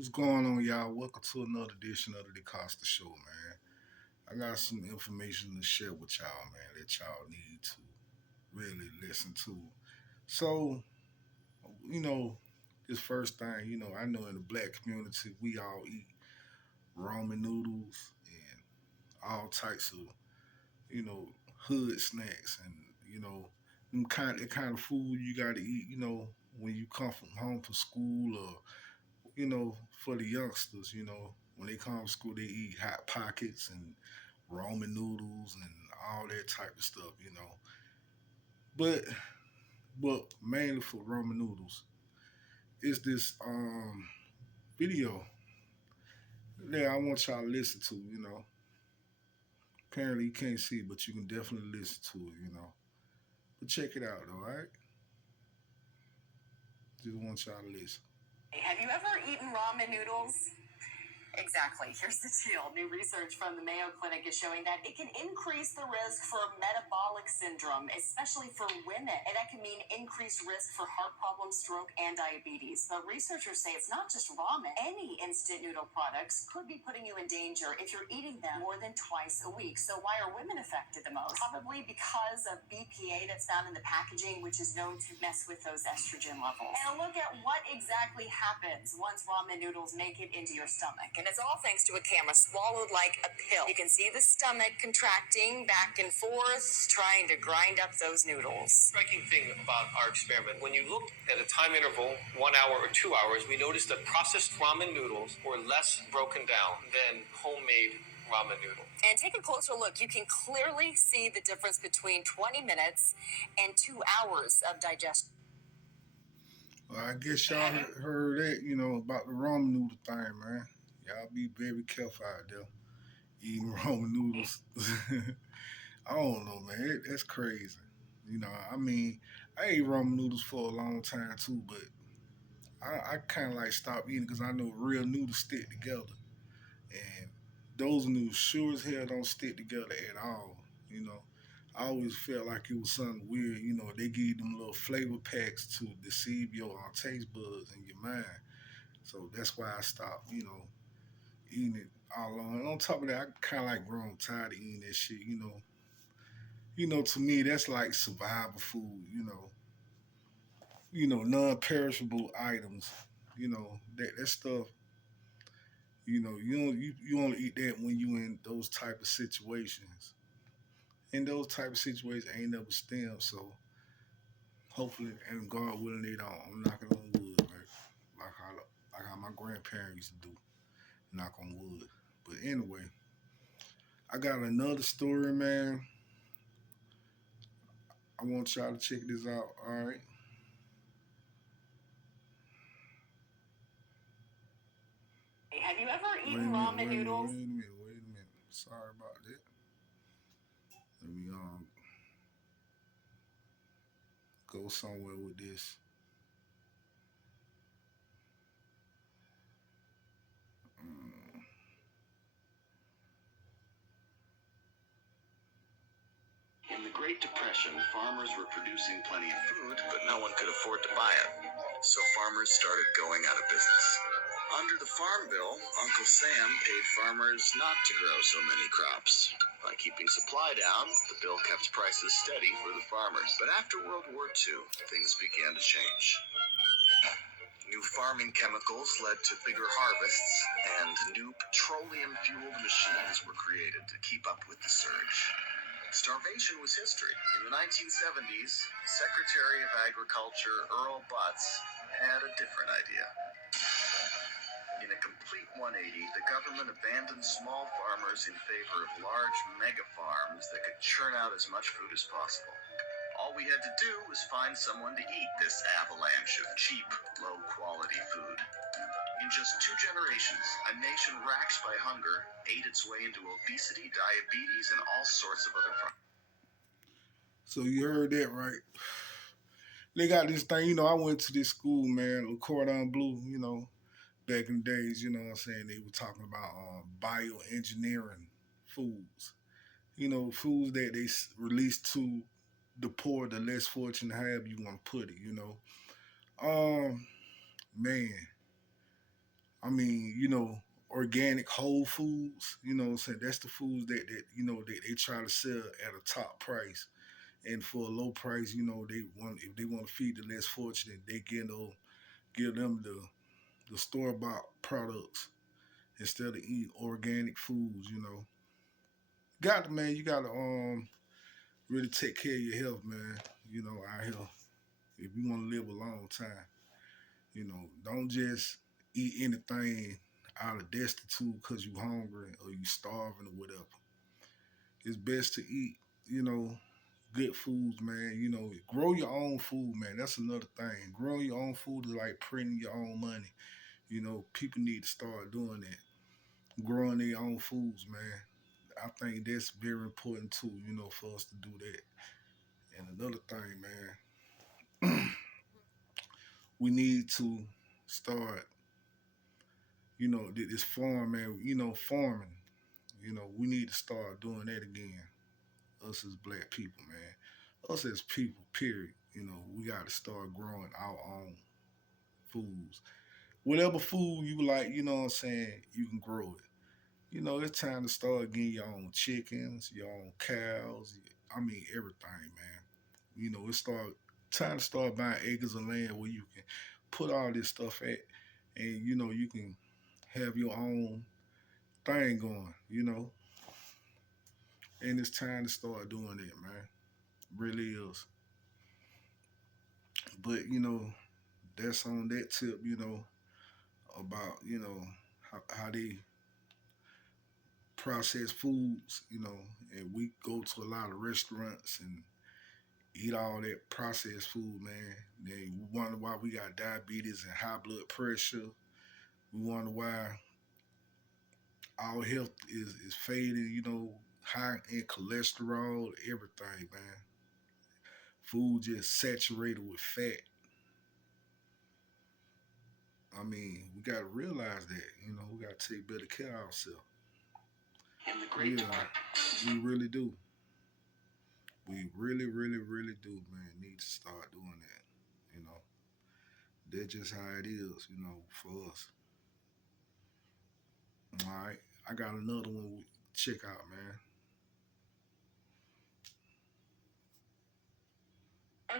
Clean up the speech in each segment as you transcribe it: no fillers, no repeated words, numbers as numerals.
What's going on, y'all? Welcome to another edition of the DeCosta show, man. I got some information to share with y'all, man, that y'all need to really listen to. So, you know, this first thing, I know in the black community, we all eat ramen noodles and all types of, you know, hood snacks and, that kind of food you got to eat, when you come from home from school or for the youngsters, when they come to school, they eat hot pockets and ramen noodles and all that type of stuff, But mainly for ramen noodles is this video that I want y'all to listen to, Apparently you can't see, but you can definitely listen to it. But check it out, though, all right? Just want y'all to listen. Have you ever eaten ramen noodles? Exactly. Here's the deal. New research from the Mayo Clinic is showing that it can increase the risk for metabolic syndrome, especially for women. And that can mean increased risk for heart problems, stroke, and diabetes. But researchers say it's not just ramen. Any instant noodle products could be putting you in danger if you're eating them more than twice a week. So why are women affected the most? Probably because of BPA that's found in the packaging, which is known to mess with those estrogen levels. And a look at what exactly happens once ramen noodles make it into your stomach. And it's all thanks to a camera swallowed like a pill. You can see the stomach contracting back and forth, trying to grind up those noodles. Striking thing about our experiment, when you looked at a time interval, 1 hour or 2 hours, we noticed that processed ramen noodles were less broken down than homemade ramen noodle. And take a closer look. You can clearly see the difference between 20 minutes and 2 hours of digestion. Well, I guess y'all heard that, about the ramen noodle thing, man. Y'all be very careful out there eating ramen noodles. I don't know, man. That's crazy. I mean, I ate ramen noodles for a long time too, but I kind of like stopped eating because I know real noodles stick together, and those noodles sure as hell don't stick together at all. You know, I always felt like it was something weird. They give you them little flavor packs to deceive your taste buds and your mind. So that's why I stopped. Eating it all along. And on top of that, I kind of like grown tired of eating that shit. To me, that's like survival food. Non-perishable items. That stuff. You only eat that when you in those type of situations. In those type of situations, ain't never stem. So hopefully, and God willing, they don't. I'm knocking on wood, right? Like how my grandparents used to do, knock on wood. But anyway, I got another story, man. I want y'all to check this out. All right. Have you ever eaten ramen noodles? Wait a minute. Sorry about that. Let me go somewhere with this. Um, In the Great Depression, farmers were producing plenty of food, but no one could afford to buy it. So farmers started going out of business. Under the Farm Bill, Uncle Sam paid farmers not to grow so many crops. By keeping supply down, the bill kept prices steady for the farmers. But after World War II, things began to change. New farming chemicals led to bigger harvests, and new petroleum-fueled machines were created to keep up with the surge. Starvation was history. In the 1970s, Secretary of Agriculture Earl Butz had a different idea. In a complete 180, the government abandoned small farmers in favor of large mega farms that could churn out as much food as possible. All we had to do was find someone to eat this avalanche of cheap, low-quality food. In just 2 generations, a nation racked by hunger ate its way into obesity, diabetes, and all sorts of other problems. so you heard that right. They got this thing, I went to this school, man, Le Cordon Bleu, back in the days, you know what I'm saying? They were talking about bioengineering foods. Foods that they release to the poor, the less fortunate, however you want to put it, Um, man, I mean, organic whole foods. What I'm saying, that's the foods that they try to sell at a top price, and for a low price. They want if they want to feed the less fortunate, they give them the store bought products instead of eating organic foods. Got to man, you got to really take care of your health, man. Out here, if you want to live a long time, don't just eat anything out of destitute because you hungry or you starving or whatever. It's best to eat, you know, good foods, man. Grow your own food, man. That's another thing. Growing your own food is like printing your own money. People need to start doing that. Growing their own foods, man. I think that's very important too, for us to do that. And another thing, man, we need to start, this farm, man, farming. We need to start doing that again. Us as black people, man. Us as people, period. We got to start growing our own foods. Whatever food you like, what I'm saying, you can grow it. It's time to start getting your own chickens, your own cows. I mean, everything, man. It's start time to start buying acres of land where you can put all this stuff at, and you can have your own thing going. And it's time to start doing it, man. Really is. But that's on that tip. About how they process foods. And we go to a lot of restaurants and eat all that processed food, man. Then we wonder why we got diabetes and high blood pressure. We wonder why our health is fading, high in cholesterol, everything, man. Food just saturated with fat. I mean, we gotta realize that, we gotta take better care of ourselves. In the Great Yeah, Depression. we really do. We really, really, really do, man. Need to start doing that. That's just how it is, for us. All right, I got another one. Check out, man. A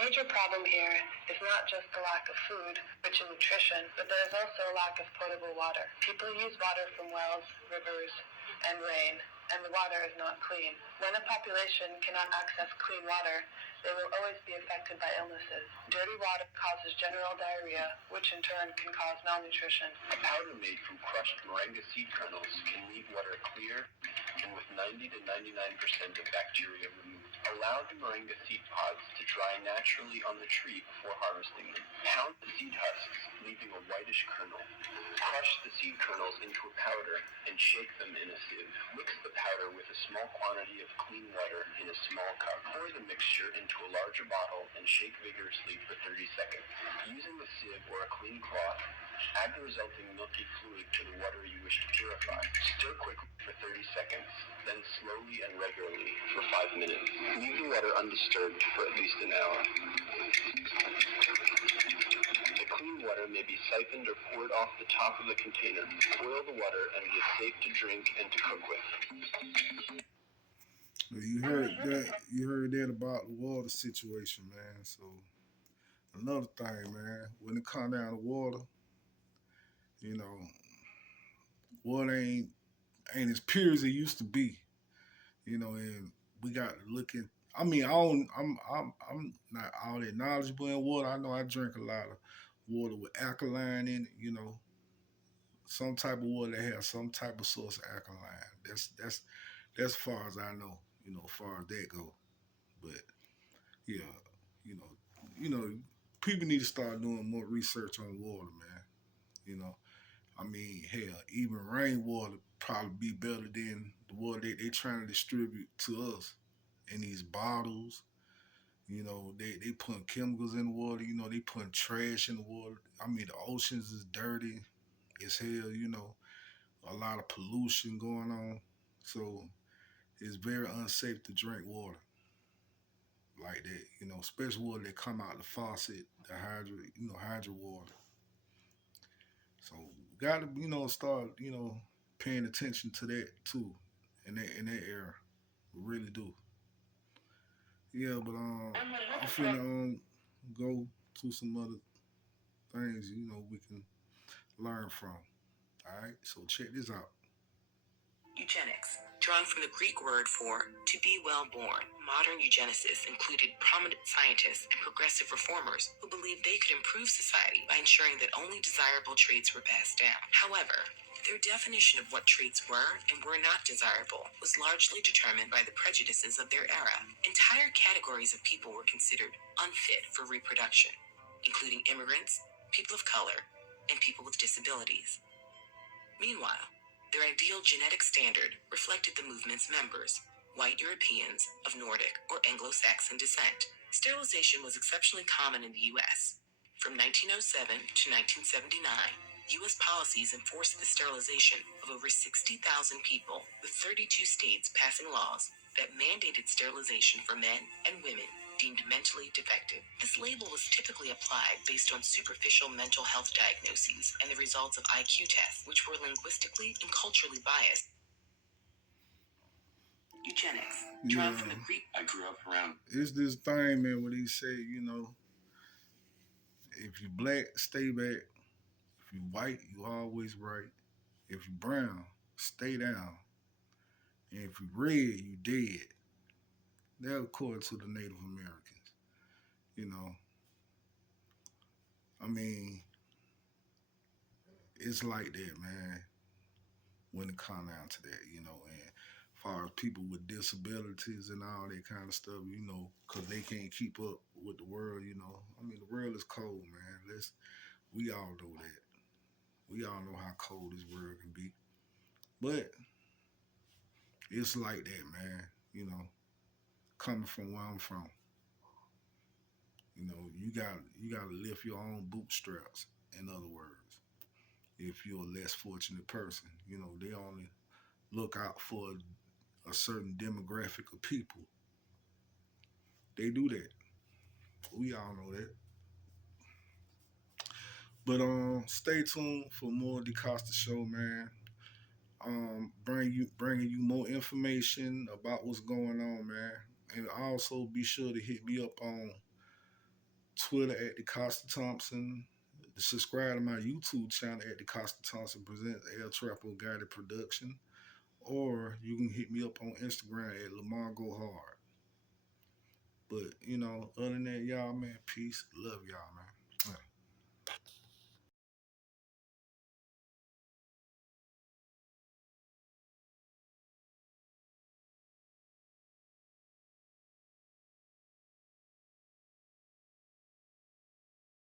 major problem here is not just the lack of food, rich in nutrition, but there is also a lack of potable water. People use water from wells, rivers, and rain, and the water is not clean. When a population cannot access clean water, they will always be affected by illnesses. Dirty water causes general diarrhea, which in turn can cause malnutrition. A powder made from crushed moringa seed kernels can leave water clear and with 90 to 99% of bacteria removed. Allow the moringa seed pods to dry naturally on the tree before harvesting them. Pound the seed husks, leaving a whitish kernel. Crush the seed kernels into a powder and shake them in a sieve. Mix the powder with a small quantity of clean water in a small cup. Pour the mixture into a larger bottle and shake vigorously for 30 seconds. Using a sieve or a clean cloth, add the resulting milky fluid to the water you wish to purify. Stir quickly for 30 seconds, then slowly and regularly for 5 minutes. Leave the water undisturbed for at least an hour. The clean water may be siphoned or poured off the top of the container. Boil the water and it is safe to drink and to cook with. You heard that. You heard that about the water situation, man. So another thing, man, when it comes down to water, you know, water ain't as pure as it used to be. And we got to look at. I mean, I don't, I'm not all that knowledgeable in water. I know I drink a lot of water with alkaline in it. Some type of water that has some type of source of alkaline. That's as far as I know. As far as that go. But yeah, you know, you know, people need to start doing more research on water, man. You know, I mean, hell, even rainwater probably be better than the water they trying to distribute to us in these bottles. They putting chemicals in the water. They putting trash in the water. I mean, the oceans is dirty as hell. A lot of pollution going on. So it's very unsafe to drink water like that. Especially water that come out the faucet, the hydro water. So gotta, start, paying attention to that too. In that era. We really do. Yeah, but I'm finna go to some other things, we can learn from. All right, so check this out. Eugenics. Drawn from the Greek word for to be well born, modern eugenicists included prominent scientists and progressive reformers who believed they could improve society by ensuring that only desirable traits were passed down. However, their definition of what traits were and were not desirable was largely determined by the prejudices of their era. Entire categories of people were considered unfit for reproduction, including immigrants, people of color, and people with disabilities. Meanwhile, their ideal genetic standard reflected the movement's members, white Europeans of Nordic or Anglo-Saxon descent. Sterilization was exceptionally common in the U.S. From 1907 to 1979, U.S. policies enforced the sterilization of over 60,000 people, with 32 states passing laws that mandated sterilization for men and women deemed mentally defective. This label was typically applied based on superficial mental health diagnoses and the results of IQ tests, which were linguistically and culturally biased. Eugenics, drawn from the Yeah, Greek. I grew up around. it's this thing, man, where they say, if you black, stay back. If you white, you always right. If you brown, stay down. And if you red, you dead. That according to the Native Americans. You know, I mean, it's like that, man. When it come down to that, and as far as people with disabilities and all that kind of stuff, because they can't keep up with the world, I mean, the world is cold, man. We all know that. We all know how cold this world can be. But it's like that, man. Coming from where I'm from, you gotta lift your own bootstraps. In other words, if you're a less fortunate person, they only look out for a certain demographic of people. They do that. We all know that. But stay tuned for more DeCosta show, man. Bringing you more information about what's going on, man. And also be sure to hit me up on Twitter at DeCosta Thompson. Subscribe to my YouTube channel at DeCosta Thompson Presents eltrapo Guided Production. Or you can hit me up on Instagram at Lamar Go Hard. But, other than that, y'all, man, peace. Love y'all, man.